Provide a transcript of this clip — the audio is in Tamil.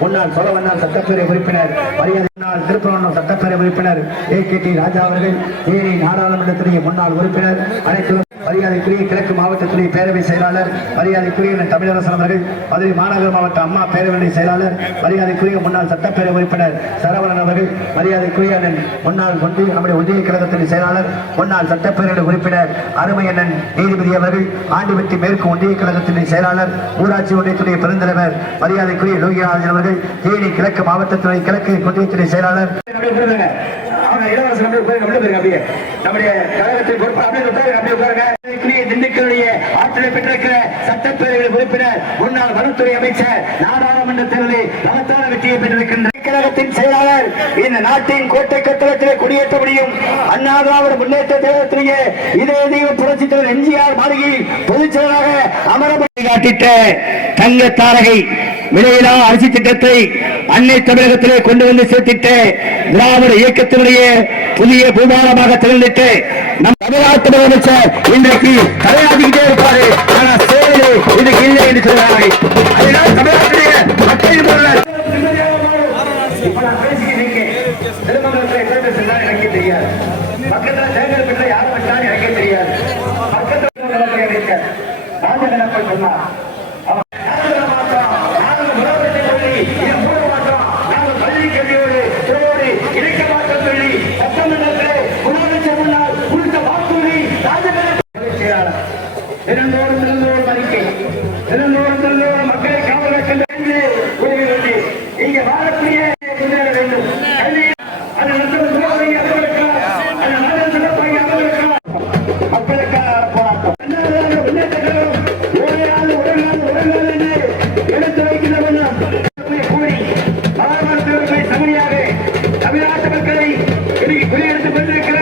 முன்னாள் சோழவண்ணார் சட்டப்பேரவை உறுப்பினர் முன்னாள் திருப்பரங்குன்றம் சட்டப்பேரவை உறுப்பினர் AKT ராஜா அவர்கள், தேனி நாடாளுமன்றத்துடைய முன்னாள் உறுப்பினர், அனைத்து மரியாதைக்குரிய கிழக்கு மாவட்டத்துடைய பேரவை செயலாளர் மரியாதைக்குரிய தமிழரசன் அவர்கள், மதுரை மாநகர மாவட்ட அம்மா பேரவை செயலாளர் மரியாதைக்குரிய முன்னாள் சட்டப்பேரவை உறுப்பினர் சரவணன் அவர்கள், மரியாதைக்குரிய முன்னாள் நம்முடைய ஒன்றிய கழகத்தின் செயலாளர் முன்னாள் சட்டப்பேரவை உறுப்பினர் அருமையண்ணன் நீதிபதி அவர்கள், ஆண்டிவட்டி மேற்கு ஒன்றிய கழகத்தின் செயலாளர் ஊராட்சி ஒன்றியத்துடைய பெருந்தலைவர் மரியாதைக்குரிய லோகிராஜன் அவர்கள், தேனி கிழக்கு மாவட்டத்துறை கிழக்கு ஒன்றியத்துறை செயலாளர் நம்முடைய கழகத்தின் திண்டுக்கல்லுடைய ஆற்றலை பெற்றிருக்கிற சட்டப்பேரவை உறுப்பினர் முன்னாள் வனத்துறை அமைச்சர், நாடாளுமன்ற தேர்தலில் மகத்தான வெற்றியை பெற்றிருக்கின்ற கழகத்தின் செயலாளர், இந்த நாட்டின் கோட்டை கட்டளத்திலே குடியேற்ற முடியும் அண்ணா திராவிட முன்னேற்ற கழகத்திலேயே இதே தெய்வம் புரட்சித் தலைவர் எம்ஜிஆர் மாளிகையில் பொதுச் செயலாளராக அமரப்பட்டு காட்டிட்ட தங்க தாரகை விலையில்லா அரிசி திட்டத்தை அன்னை தமிழகத்திலே கொண்டு வந்து சேர்த்திட்டு திராவிட இயக்கத்தினுடைய புதிய பூபாலமாக திகழ்ந்துட்டு நம் தமிழ்நாட்டு முதலமைச்சர் இன்றைக்கு தலையாட்டிக்கிட்டே இருப்பாரு. ஆனால் சேவையிலே இதுக்கு இல்லை என்று சொல்கிறார்கள். அதனால் தமிழ்நாட்டுடைய மக்கள் எனக்கே தெரியாது, பக்கத்தில் தேர்தல் பெற்ற யாரும் வச்சாலும் எனக்கே தெரியாது. பக்கத்தில் சொன்னார் மக்களை காவல் இங்கே வாழக்கூடிய வேண்டும். மக்களுக்காக போராட்டம் எடுத்து வைக்கின்ற கூறி தமிழ்நாட்டு மக்களை குறியெடுத்துக் கொண்டிருக்கிறார்.